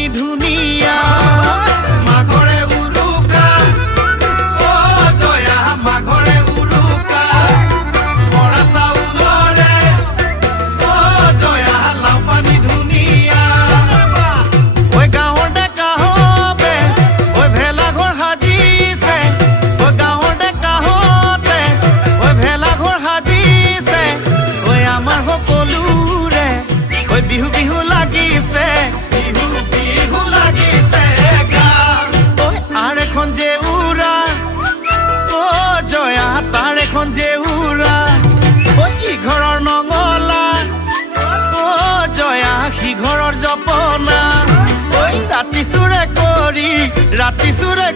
পানী ধুনীয়া মাঘৰে উৰুকা অ জয়া মাঘৰে উৰুকা বৰা চাউলৰে অ জয়া লাও পানী ধুনীয়া ঐ গাঁৱৰ ডেকা হবে ঐ ভেলাঘৰ সাজিছে ঐ গাঁৱৰ ডেকা হতে ঐ ভেলাঘৰ সাজিছে ঐ আমাৰ সকলোৰে ঐ বিহু বিহু লাগিছে বিহু বিহু লাগিছে গাঁও ঐ আৰ এখন যে উৰা অ জয়া তাৰ এখন যে উৰা ঐ ইঘৰৰ নঙলা অ জয়া সিঘৰৰ জপনা ঐ ৰাতি চুৰে